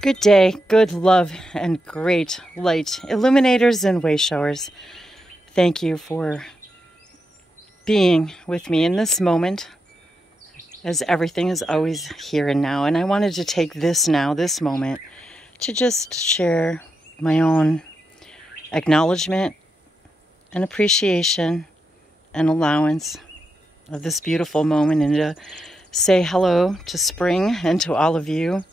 Good day, good love, and great light. Illuminators and way showers, thank you for being with me in this moment, as everything is always here and now. And I wanted to take this moment, to just share my own acknowledgement and appreciation and allowance of this beautiful moment, and to say hello to spring and to all of you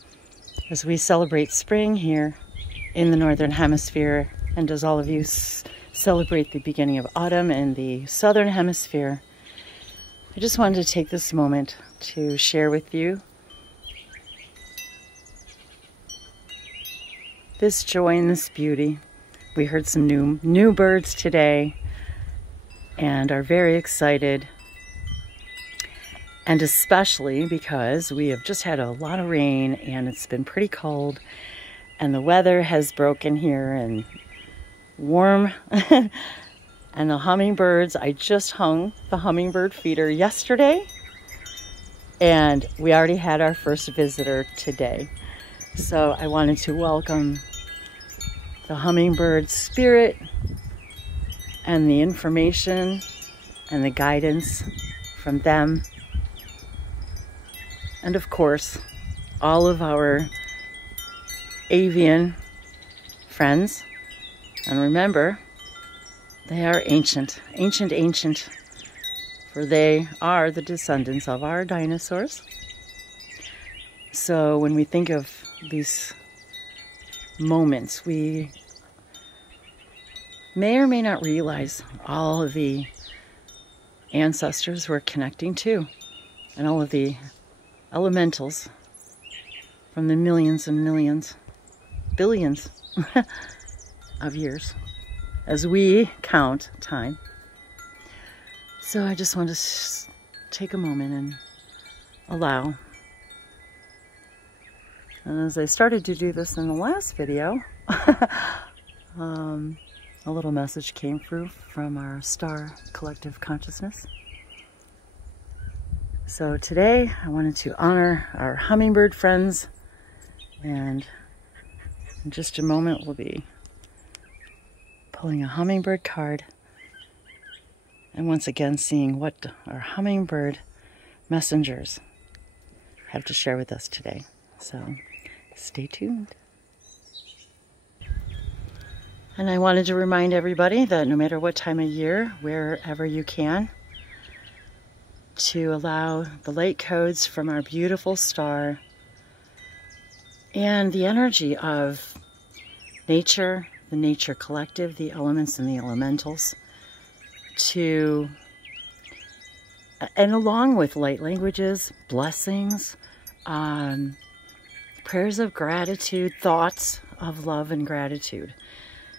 as we celebrate spring here in the Northern Hemisphere, and as all of you celebrate the beginning of autumn in the Southern Hemisphere. I just wanted to take this moment to share with you this joy and this beauty. We heard some new birds today and are very excited. And especially because we have just had a lot of rain and it's been pretty cold and the weather has broken here and warm. And the hummingbirds, I just hung the hummingbird feeder yesterday and we already had our first visitor today. So I wanted to welcome the hummingbird spirit and the information and the guidance from them. And of course, all of our avian friends. And remember, they are ancient, for they are the descendants of our dinosaurs. So when we think of these moments, we may or may not realize all of the ancestors we're connecting to, and all of the elementals from the millions and millions, billions of years as we count time. So I just want to take a moment and allow. And as I started to do this in the last video, a little message came through from our star collective consciousness. So today I wanted to honor our hummingbird friends, and in just a moment we'll be pulling a hummingbird card and once again seeing what our hummingbird messengers have to share with us today. So stay tuned. And I wanted to remind everybody that no matter what time of year, wherever you can, to allow the light codes from our beautiful star and the energy of nature, the nature collective, the elements and the elementals, to, and along with light languages, blessings, prayers of gratitude, thoughts of love and gratitude,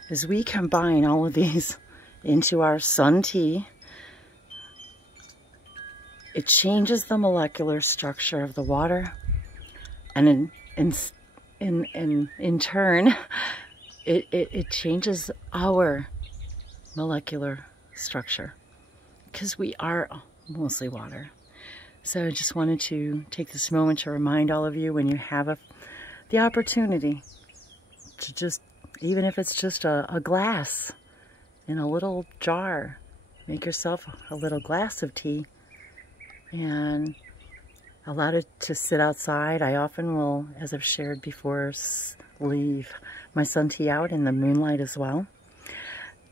as we combine all of these into our sun tea. It changes the molecular structure of the water, and in turn, it changes our molecular structure, because we are mostly water. So I just wanted to take this moment to remind all of you, when you have the opportunity to just, even if it's just a glass in a little jar, make yourself a little glass of tea and allow it to sit outside. I often will, as I've shared before, leave my sun tea out in the moonlight as well.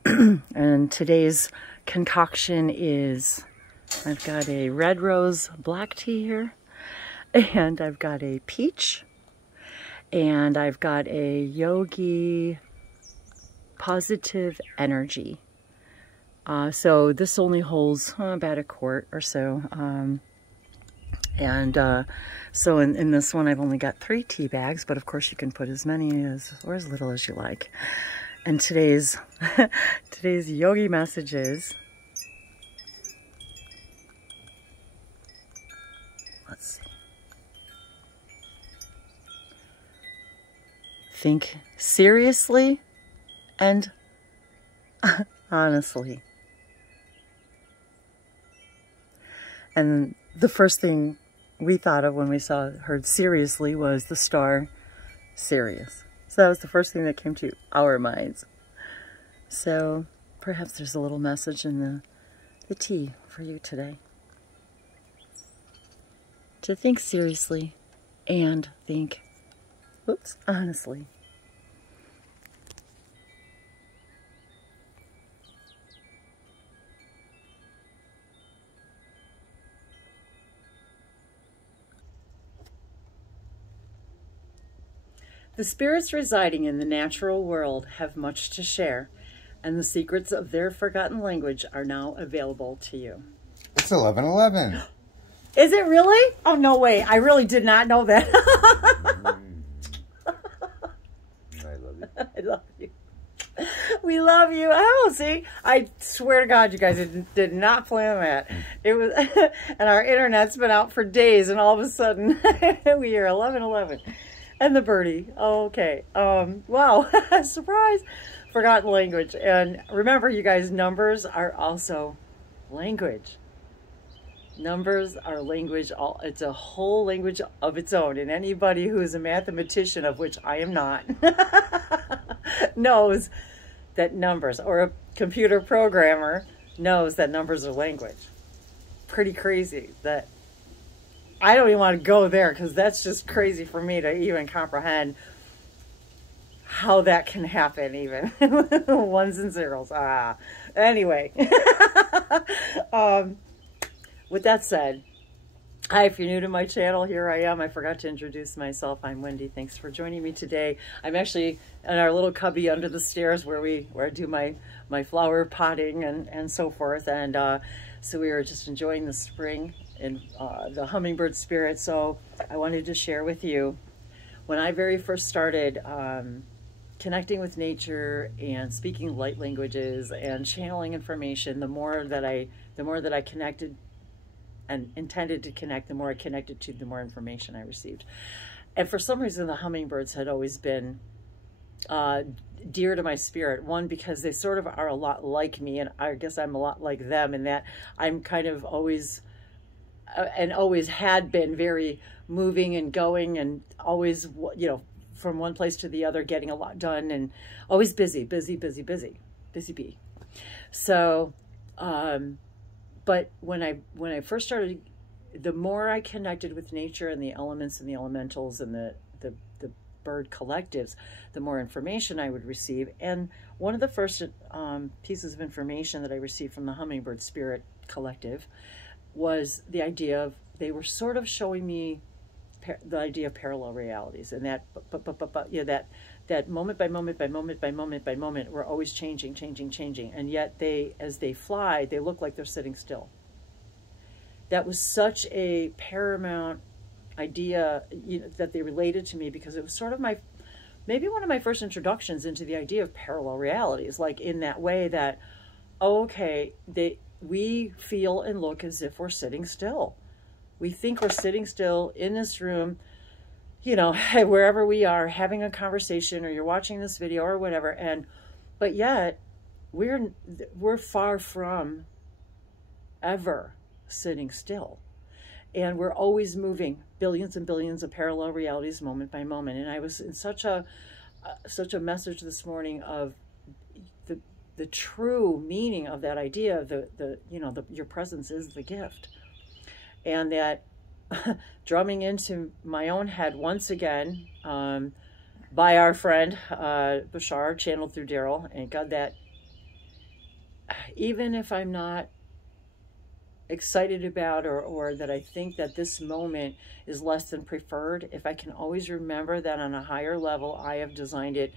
And today's concoction is, I've got a red rose black tea here, and I've got a peach, and I've got a yogi positive energy. So this only holds about a quart or so. So in this one, I've only got 3 tea bags, but of course you can put as many as, or as little as you like. And today's yogi messages, let's see. Think seriously and honestly. And the first thing we thought of when we heard seriously was the star serious. So that was the first thing that came to our minds. So perhaps there's a little message in the tea for you today. To think seriously and think, honestly. The spirits residing in the natural world have much to share, and the secrets of their forgotten language are now available to you. It's 11:11. Is it really? Oh, no way. I really did not know that. I love you. I love you. We love you. Oh, see, I swear to God, you guys did not plan that. It was, and our internet's been out for days, and all of a sudden, we are 11:11. And the birdie. Oh, okay. Wow. Surprise. Forgotten language. And remember, you guys, numbers are also language. Numbers are language. It's a whole language of its own. And anybody who is a mathematician, of which I am not, knows that numbers, or a computer programmer knows that numbers are language. Pretty crazy that I don't even want to go there, because that's just crazy for me to even comprehend how that can happen, even. Ones and zeros. Anyway. With that said, hi, if you're new to my channel, here I am. I forgot to introduce myself. I'm Wendy. Thanks for joining me today. I'm actually in our little cubby under the stairs where I do my flower potting and so forth. And so we were just enjoying the spring and the hummingbird spirit. So I wanted to share with you, when I very first started connecting with nature and speaking light languages and channeling information, the more that I connected and intended to connect, the more I connected to, the more information I received. And for some reason, the hummingbirds had always been dear to my spirit. One, because they sort of are a lot like me, and I guess I'm a lot like them, in that I'm kind of always and always had been very moving and going, and always, you know, from one place to the other, getting a lot done, and always busy bee. So, but when I first started, the more I connected with nature and the elements and the elementals and the bird collectives, the more information I would receive. And one of the first pieces of information that I received from the Hummingbird Spirit Collective was the idea of, they were sort of showing me the idea of parallel realities, and that, yeah, that moment by moment by moment by moment by moment, we're always changing, and yet as they fly, they look like they're sitting still. That was such a paramount idea, you know, that they related to me, because it was sort of maybe one of my first introductions into the idea of parallel realities, like in that way that, oh, okay, we feel and look as if we're sitting still. We think we're sitting still in this room, you know, wherever we are, having a conversation, or you're watching this video or whatever, but yet we're far from ever sitting still. And we're always moving billions and billions of parallel realities moment by moment. And I was in such a message this morning of the true meaning of that idea of your presence is the gift. And that drumming into my own head once again, by our friend Bashar, channeled through Daryl, and God, that even if I'm not excited about, or that I think that this moment is less than preferred, if I can always remember that on a higher level I have designed it,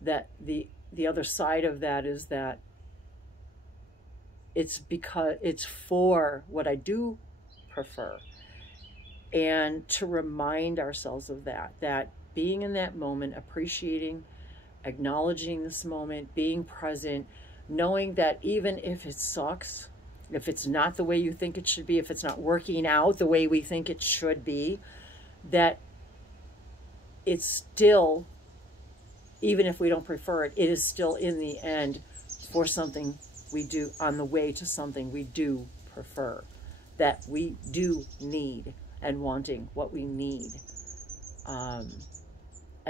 that the other side of that is that it's for what I do prefer. And to remind ourselves of that being in that moment, appreciating, acknowledging this moment, being present, knowing that even if it sucks, if it's not the way you think it should be, if it's not working out the way we think it should be, that it's still, even if we don't prefer it, it is still in the end for something we do, on the way to something we do prefer, that we do need, and wanting what we need. And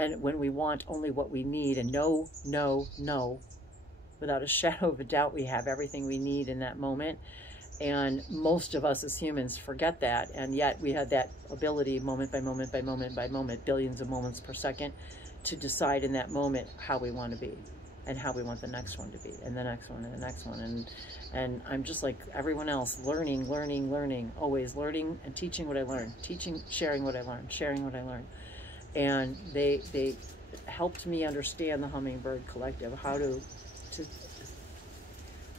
and when we want only what we need, and no, no, no, without a shadow of a doubt, we have everything we need in that moment. And most of us as humans forget that, and yet we have that ability, moment by moment by moment by moment, billions of moments per second, to decide in that moment how we want to be, and how we want the next one to be, and the next one, and the next one. And I'm just like everyone else, learning, always learning and teaching what I learned, sharing what I learned, sharing what I learned. And they helped me understand the Hummingbird Collective, how to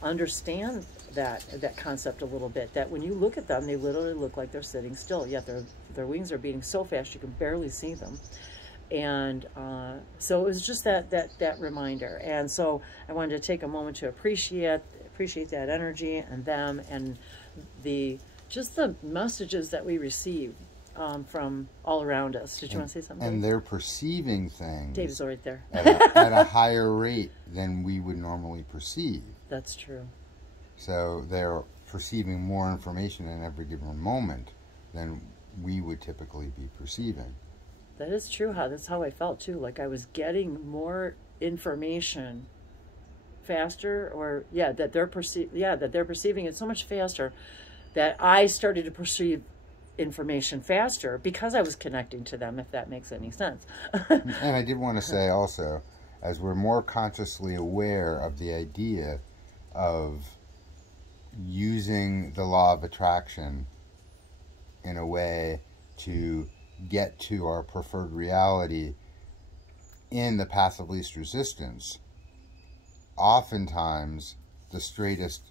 understand that concept a little bit, that when you look at them, they literally look like they're sitting still, yet their wings are beating so fast you can barely see them. And so it was just that reminder. And so I wanted to take a moment to appreciate that energy and them, and just the messages that we receive from all around us. Did you want to say something? And they're perceiving things. Dave's right there. at a higher rate than we would normally perceive. That's true. So they're perceiving more information in every given moment than we would typically be perceiving. That is true. That's how I felt too. Like I was getting more information faster, or that they're perceiving it so much faster that I started to perceive information faster because I was connecting to them, if that makes any sense. And I did want to say also, as we're more consciously aware of the idea of using the law of attraction in a way to get to our preferred reality in the path of least resistance, oftentimes the straightest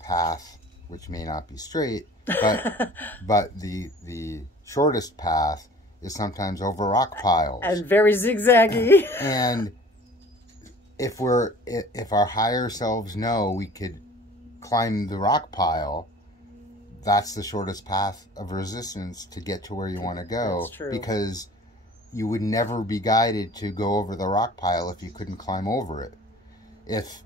path, which may not be straight, but the shortest path is sometimes over rock piles and very zigzaggy. And if our higher selves know we could climb the rock pile, that's the shortest path of resistance to get to where you want to go. That's true. Because you would never be guided to go over the rock pile if you couldn't climb over it. If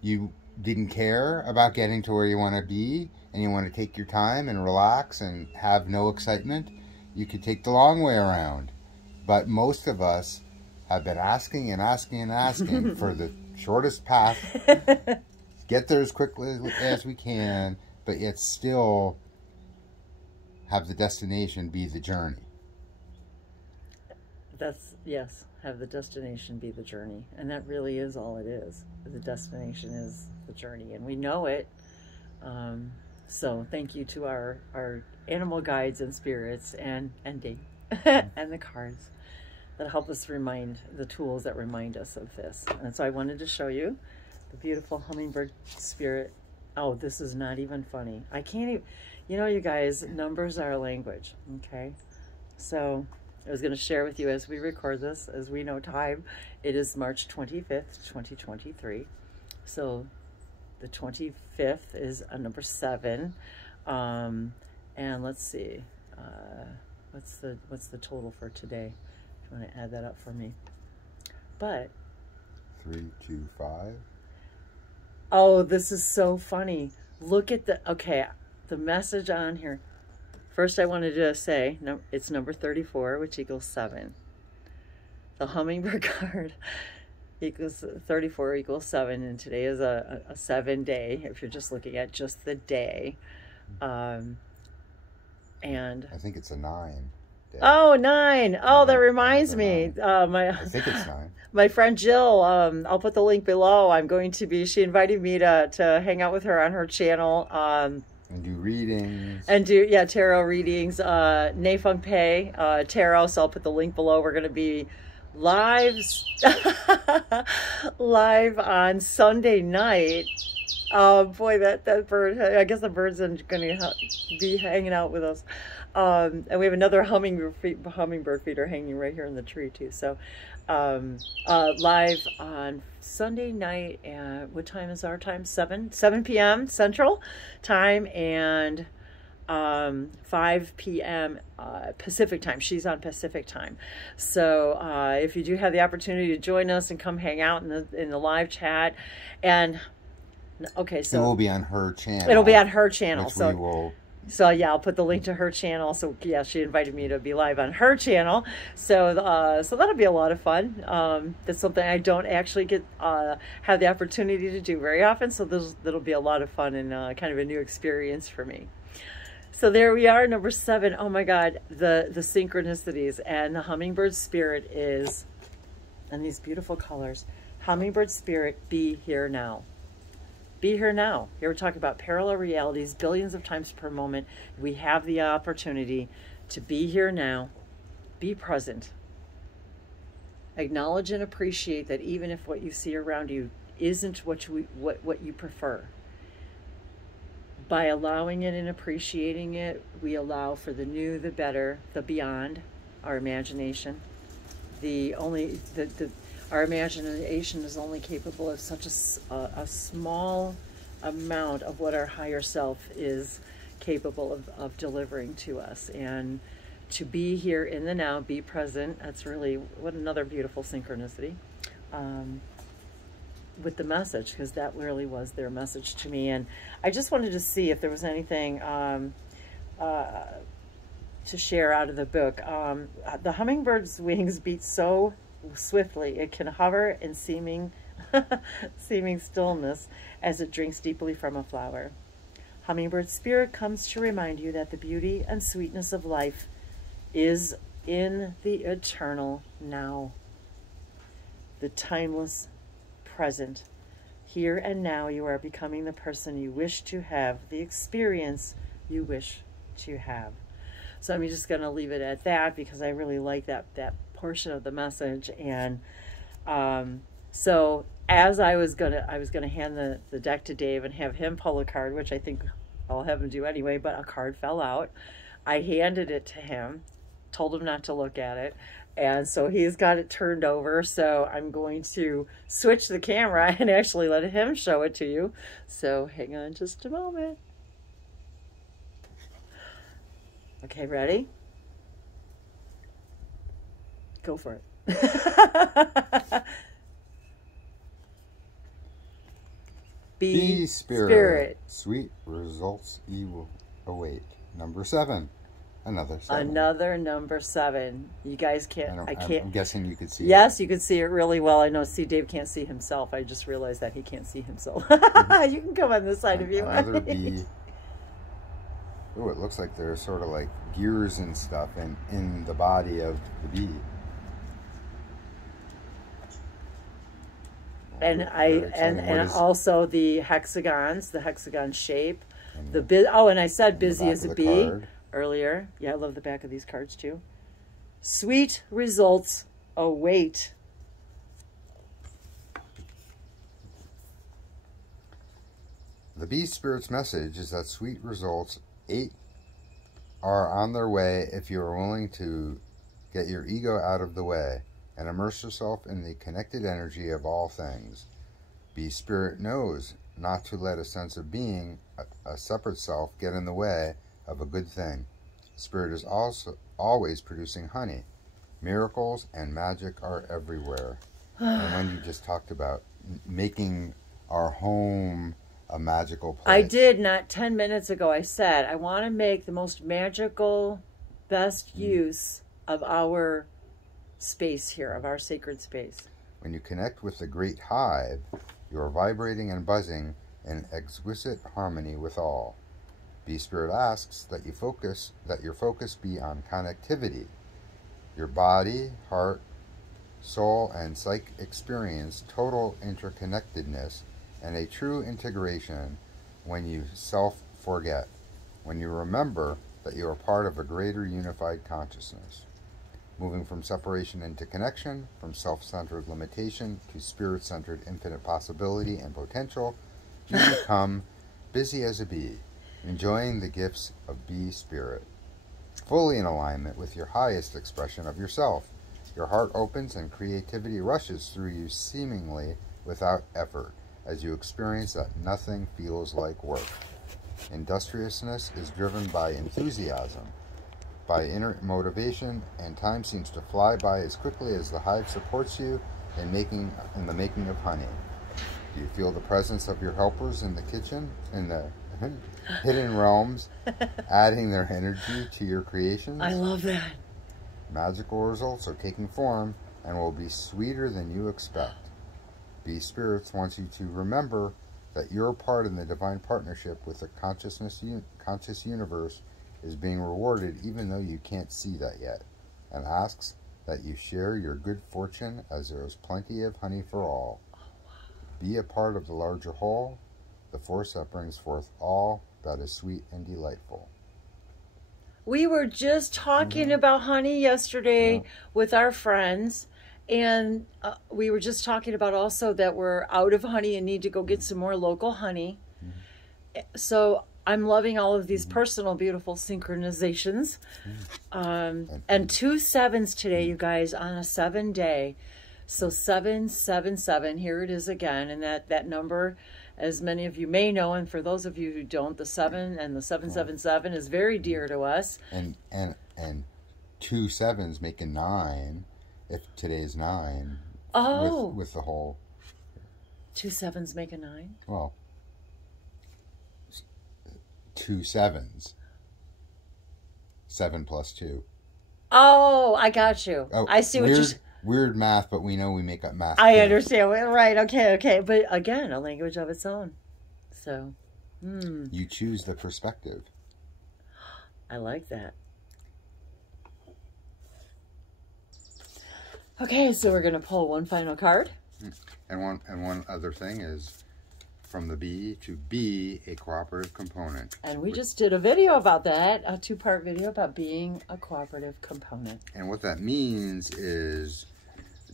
you didn't care about getting to where you want to be, and you want to take your time and relax and have no excitement, you could take the long way around. But most of us have been asking and asking and asking for the shortest path, get there as quickly as we can, but yet still have the destination be the journey. Yes, have the destination be the journey. And that really is all it is. The destination is the journey, and we know it. So thank you to our animal guides and spirits and Dave and the cards that help us remind, the tools that remind us of this. And so I wanted to show you the beautiful hummingbird spirit. Oh, this is not even funny. I can't even, you guys, numbers are a language, okay? So I was going to share with you as we record this, as we know time, it is March 25th, 2023. So the 25th is a number 7. And let's see, what's the total for today? If you want to add that up for me. But 325. Oh, this is so funny. Look at the message on here. First, I wanted to say, no, it's number 34, which equals 7. The hummingbird card equals 34 equals 7, and today is a 7 day, if you're just looking at just the day. And I think it's a 9 day. Oh, 9. Oh, that reminds me. I think it's 9. My friend Jill, I'll put the link below. She invited me to hang out with her on her channel. And do readings. And tarot readings. Nayfongpay Tarot, so I'll put the link below. We're going to be live on Sunday night. Oh boy, that bird, I guess the bird's going to be hanging out with us. And we have another hummingbird feeder hanging right here in the tree too. So live on Sunday night, what time is our time? 7 p.m. Central time, and 5 p.m. Pacific time. She's on Pacific time. So if you do have the opportunity to join us and come hang out in the live chat, and okay, so it will be on her channel. It'll be on her channel. Which so we will So yeah, I'll put the link to her channel. So yeah, she invited me to be live on her channel. So so that'll be a lot of fun. That's something I don't actually get have the opportunity to do very often. So that'll be a lot of fun and kind of a new experience for me. So there we are, number 7. Oh my God, the synchronicities, and the hummingbird spirit is, and these beautiful colors. Hummingbird spirit, be here now. Be here now. Here we're talking about parallel realities, billions of times per moment. We have the opportunity to be here now, be present. Acknowledge and appreciate that even if what you see around you isn't what you prefer. By allowing it and appreciating it, we allow for the new, the better, the beyond, our imagination. Our imagination is only capable of such a small amount of what our higher self is capable of delivering to us. And to be here in the now, be present, that's really, what another beautiful synchronicity with the message, because that really was their message to me. And I just wanted to see if there was anything to share out of the book. The hummingbird's wings beat so swiftly it can hover in seeming stillness as it drinks deeply from a flower. Hummingbird spirit comes to remind you that the beauty and sweetness of life is in the eternal now, the timeless present. Here and now you are becoming the person you wish to have, the experience you wish to have. So I'm just going to leave it at that, because I really like that portion of the message. And so as I was gonna hand the deck to Dave and have him pull a card, which I think I'll have him do anyway, but a card fell out. I handed it to him, told him not to look at it, and so he's got it turned over. So I'm going to switch the camera and actually let him show it to you. So hang on just a moment. Okay, ready? Go for it. Be spirit. Sweet results you await. Number 7. Another 7. Another number 7. You guys can't. I can't. I'm guessing you could see. Yes, you could see it really well. I know. See, Dave can't see himself. I just realized that he can't see himself. You can come on this side if you want. Another bee. Oh, it looks like there's sort of like gears and stuff in the body of the bee. And and also the hexagons, the hexagon shape. And I said busy as a bee earlier. Yeah, I love the back of these cards too. Sweet results await. The bee spirit's message is that sweet results 8 are on their way if you are willing to get your ego out of the way and immerse yourself in the connected energy of all things. Bee spirit knows not to let a sense of being a separate self get in the way of a good thing. Spirit is also always producing honey. Miracles and magic are everywhere. And when you just talked about making our home a magical place. I did, not 10 minutes ago. I said, I want to make the most magical, best use of our space here, of our sacred space. When you connect with the great hive, you are vibrating and buzzing in exquisite harmony with all. Bee Spirit asks that your focus be on connectivity. Your body, heart, soul, and psyche experience total interconnectedness and a true integration when you self-forget, when you remember that you are part of a greater unified consciousness. Moving from separation into connection, from self-centered limitation to spirit-centered infinite possibility and potential, you become busy as a bee, enjoying the gifts of bee spirit. Fully in alignment with your highest expression of yourself, your heart opens and creativity rushes through you seemingly without effort, as you experience that nothing feels like work. Industriousness is driven by enthusiasm, by inner motivation, and time seems to fly by as quickly as the hive supports you in the making of honey. Do you feel the presence of your helpers in the kitchen, in the hidden realms, adding their energy to your creations. I love that. Magical results are taking form and will be sweeter than you expect. Bee Spirits wants you to remember that your part in the divine partnership with the conscious universe is being rewarded even though you can't see that yet, and asks that you share your good fortune as there is plenty of honey for all. Be a part of the larger whole, the force that brings forth all that is sweet and delightful. We were just talking about honey yesterday with our friends, and we were just talking about also that we're out of honey and need to go get some more local honey. So I'm loving all of these personal, beautiful synchronizations. And 2 7s today, you guys, on a 7-day. So 777, here it is again. And that number, as many of you may know, and for those of you who don't, the 7 and the 777 is very dear to us. And 2 7s make a 9 if today's 9. Oh. With the whole. 2 7s make a 9? Well, 2 7s. 7 plus 2. Oh, I got you. Oh, I see what you're... Weird math, but we know we make up math. I understand. Right, okay. But again, a language of its own. So, You choose the perspective. I like that. Okay, so we're going to pull one final card. And one other thing is from the bee to be a cooperative component. And we just did a video about that, a 2-part video about being a cooperative component. And what that means is,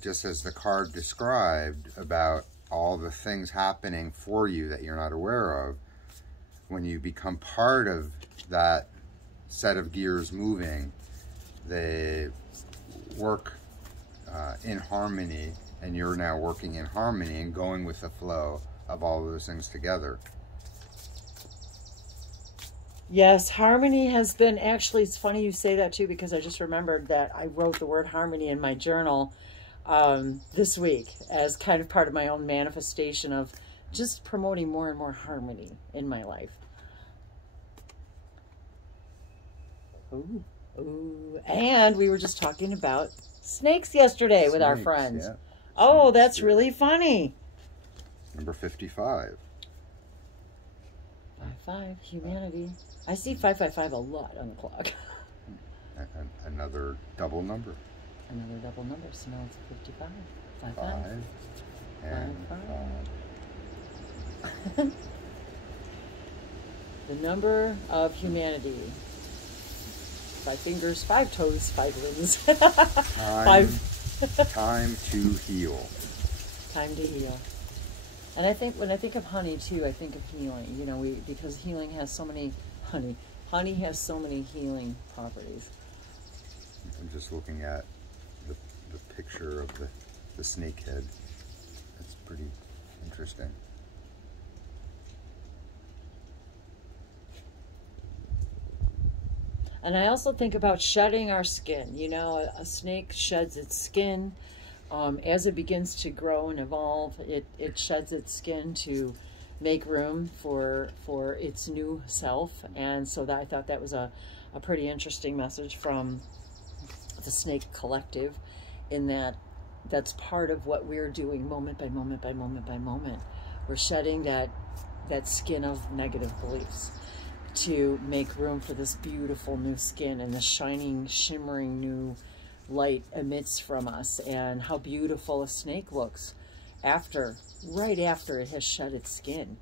just as the card described about all the things happening for you that you're not aware of, when you become part of that set of gears moving, they work in harmony, and you're now working in harmony and going with the flow of all those things together. Yes, harmony has been, actually, it's funny you say that too, because I just remembered that I wrote the word harmony in my journal this week as kind of part of my own manifestation of just promoting more and more harmony in my life. Ooh. And we were just talking about snakes yesterday with our friends. Yeah. Oh, that's really funny. Number 55. 5-5, humanity. I see 555 a lot on the clock. Another double number. Another double number, so now it's 55. 5 and 5. The number of humanity. 5 fingers, 5 toes, 5 limbs. Time to heal. Time to heal. And I think when I think of honey too, I think of healing. You know, because healing has so many honey has so many healing properties. I'm just looking at the picture of the snake head. It's pretty interesting. And I also think about shedding our skin. You know, a snake sheds its skin. As it begins to grow and evolve, it sheds its skin to make room for its new self. And so I thought that was a pretty interesting message from the Snake Collective, in that's part of what we're doing moment by moment by moment by moment. We're shedding that skin of negative beliefs to make room for this beautiful new skin and the shining, shimmering new light emits from us, and how beautiful a snake looks right after it has shed its skin.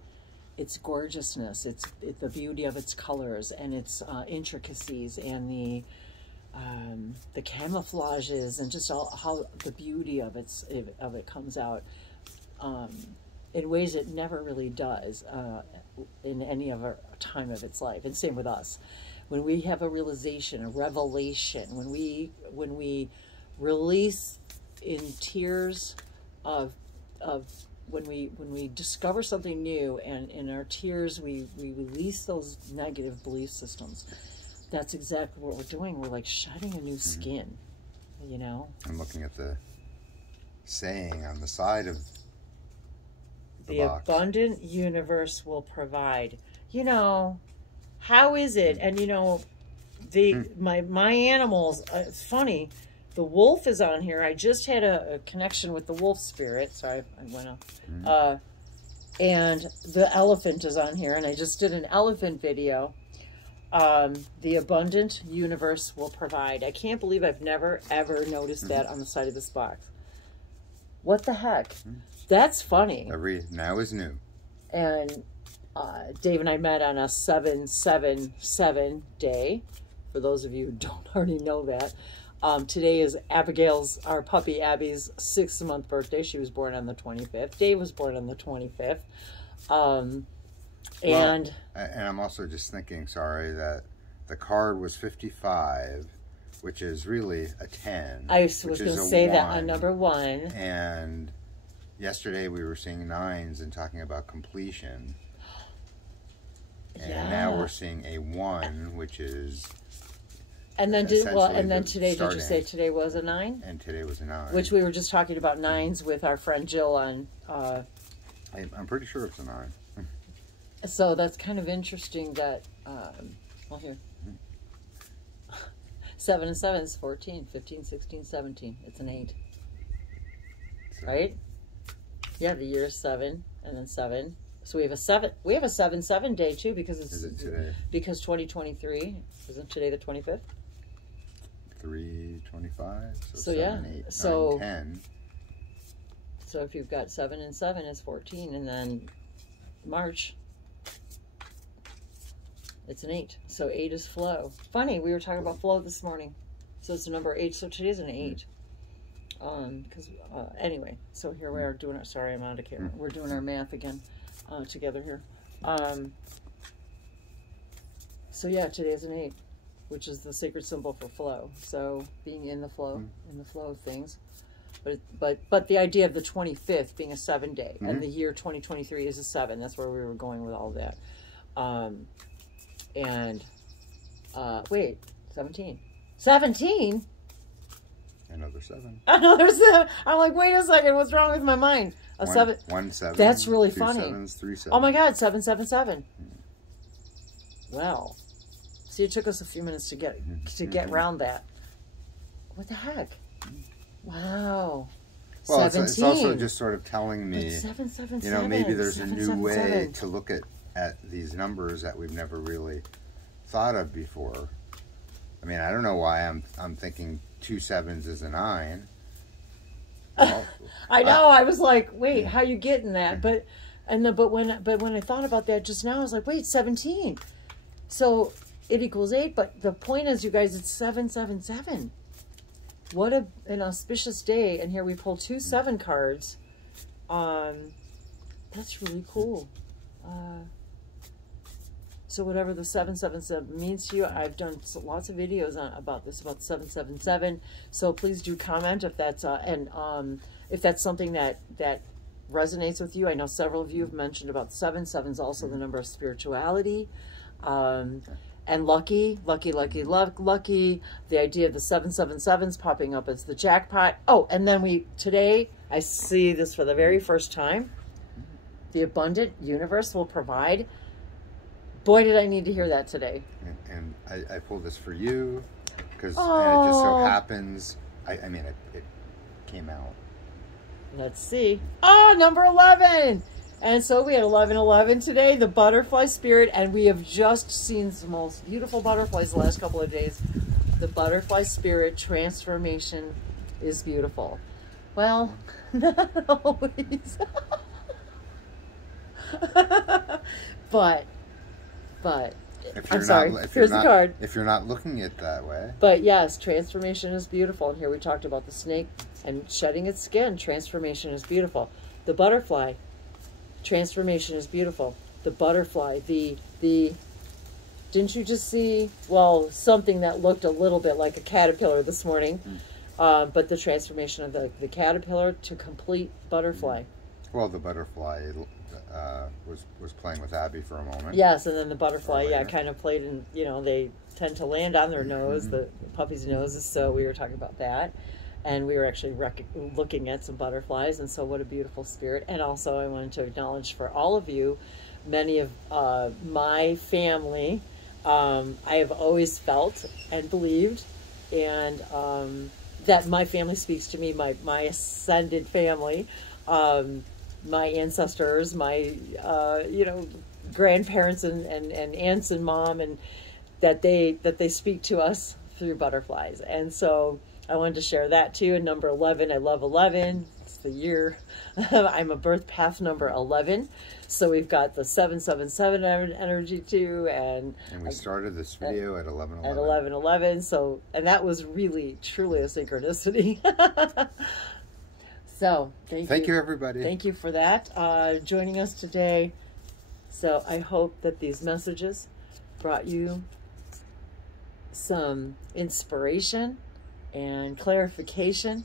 Its gorgeousness, it's the beauty of its colors and its intricacies, and the camouflages, and just how the beauty of it comes out in ways it never really does in any other time of its life. And same with us. When we have a realization, a revelation, when we release in tears of when we discover something new, and in our tears we release those negative belief systems, that's exactly what we're doing. We're like shedding a new skin, you know? I'm looking at the saying on the side of the box. Abundant universe will provide. you know, how is it? And, you know, my animals, it's funny. The wolf is on here. I just had a connection with the wolf spirit. Sorry, I went off. And the elephant is on here. And I just did an elephant video. The abundant universe will provide. I can't believe I've never, ever noticed that on the side of this box. What the heck? That's funny. Every now is new. And Dave and I met on a 777 day. For those of you who don't already know that. Today is Abigail's, our puppy Abby's 6th-month birthday. She was born on the 25th. Dave was born on the 25th. And I'm also just thinking, sorry, that the card was 55, which is really a 10. I was going to say that on number 1. And yesterday we were seeing 9s and talking about completion. And now we're seeing a 1, which is... And then today, did you say today was a 9? And today was a 9. Which we were just talking about 9s with our friend Jill on... I'm pretty sure it's a 9. So that's kind of interesting that... well, here. 7 and 7 is 14, 15, 16, 17. It's an 8. Right? Yeah, the year is 7 and then 7. So we have a 7. We have a 7/7 day too because it's... Is it today? Because 2023. Isn't today the 25th? 3/25. So 7, yeah. 8, so 9, 10. So if you've got 7 and 7 is 14, and then March, it's an 8. So 8 is flow. Funny, we were talking about flow this morning. So it's the number 8. So today's an 8. Anyway, so here we are doing our. Sorry, I'm out of camera. We're doing our math again together here. So yeah, today's an 8. Which is the sacred symbol for flow. So being in the flow of things. But the idea of the 25th being a 7 day and the year 2023 is a 7. That's where we were going with all that. Wait, 17. 17? Another 7. Another 7. I'm like, wait a second, what's wrong with my mind? 7. 1 7. That's really 2 funny. 7s, 3 7. Oh my God, 777. Well. See, it took us a few minutes to get around that. What the heck? Wow. Well, it's also just sort of telling me, 777. You know, maybe there's a new way to look at these numbers that we've never really thought of before. I mean, I don't know why I'm thinking 2 7s is a 9. Well, I know. I was like, wait, how you getting that? But when I thought about that just now, I was like, wait, 17. So it equals 8, but the point is, you guys, it's 777. What an auspicious day. And here we pull 2 7 cards. That's really cool. So whatever the 777 means to you, I've done lots of videos about this, about 777. So please do comment if that's if that's something that resonates with you. I know several of you have mentioned about 7. 7 is also the number of spirituality. And lucky. The idea of the 777s popping up as the jackpot. Oh, and then today, I see this for the very first time. The abundant universe will provide. Boy, did I need to hear that today. And I pulled this for you because it just so happens. I mean, it came out. Let's see. Number 11. And so we had 1111 today, the butterfly spirit, and we have just seen the most beautiful butterflies the last couple of days. The butterfly spirit transformation is beautiful. Well, not always. but I'm sorry. Here's the card. If you're not looking at it that way. But yes, transformation is beautiful. And here we talked about the snake and shedding its skin. Transformation is beautiful. The butterfly. Transformation is beautiful. The butterfly, the didn't you just see, well, something that looked a little bit like a caterpillar this morning, but the transformation of the caterpillar to complete butterfly. Well, the butterfly was playing with Abby for a moment. Yes, and then the butterfly, kind of played in, they tend to land on their nose, the puppy's noses, so we were talking about that. And we were actually looking at some butterflies, and so what a beautiful spirit. And also I wanted to acknowledge for all of you many of my family, I have always felt and believed, and that my family speaks to me, my ascended family, my ancestors, my grandparents and aunts and mom, and that they speak to us through butterflies. And so I wanted to share that too. And number 11, I love 11. It's the year. I'm a birth path number 11. So we've got the 777 energy too, and we started this video at 11:11. At 11:11. So, and that was really truly a synchronicity. So thank you everybody. Thank you for that, joining us today. So I hope that these messages brought you some inspiration and clarification,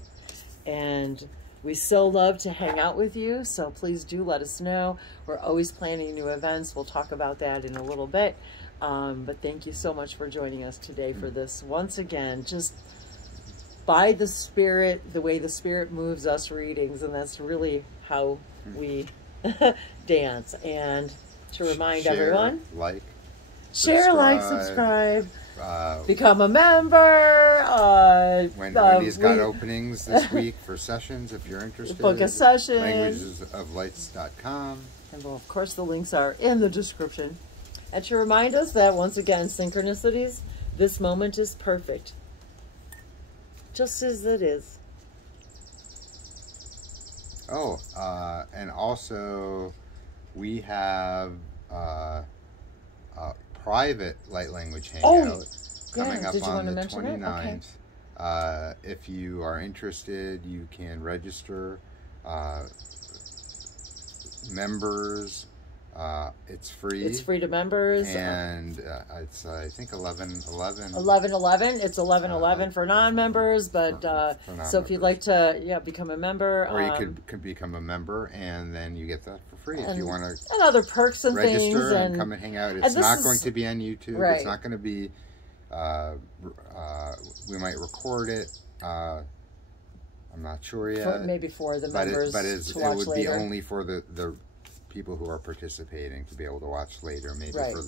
and we still love to hang out with you, so please do let us know. We're always planning new events. We'll talk about that in a little bit, but thank you so much for joining us today for this, once again, just by the Spirit, the way the Spirit moves us readings, and that's really how we dance. And to remind everyone, share, like, subscribe, become a member. Wendy's got openings this week for sessions if you're interested. Book a session. languagesoflights.com. And well, of course, the links are in the description. And to remind us that, once again, synchronicities, this moment is perfect, just as it is. Oh, and also we have a private light language hangout coming up on the 29th. Okay. If you are interested, you can register. Members, it's free. It's free to members. And it's, I think, 11:11. 11:11. It's 11:11 for non-members, but so if you'd like to, become a member. Or you could become a member, and then you get that for free if you want to. And other perks and things. Register and come and hang out. It's not going to be on YouTube. Right. It's not going to be, we might record it. I'm not sure yet. Maybe for the members, but it would be only for the people who are participating to be able to watch later, maybe for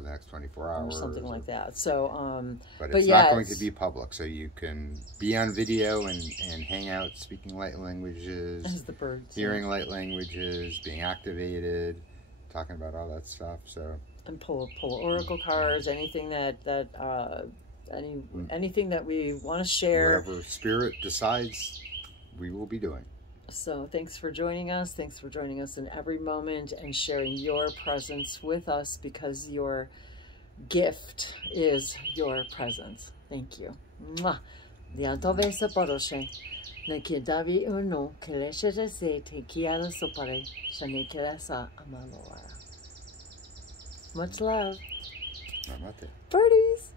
the next 24 hours or something like that. So, but it's not going to be public, so you can be on video and hang out, speaking light languages, as the birds, hearing light languages, being activated, talking about all that stuff. So, and pull oracle cards, anything anything that we want to share. Whatever Spirit decides, we will be doing. So thanks for joining us. Thanks for joining us in every moment and sharing your presence with us, because your gift is your presence. Thank you. Mwah. Much love. Birdies.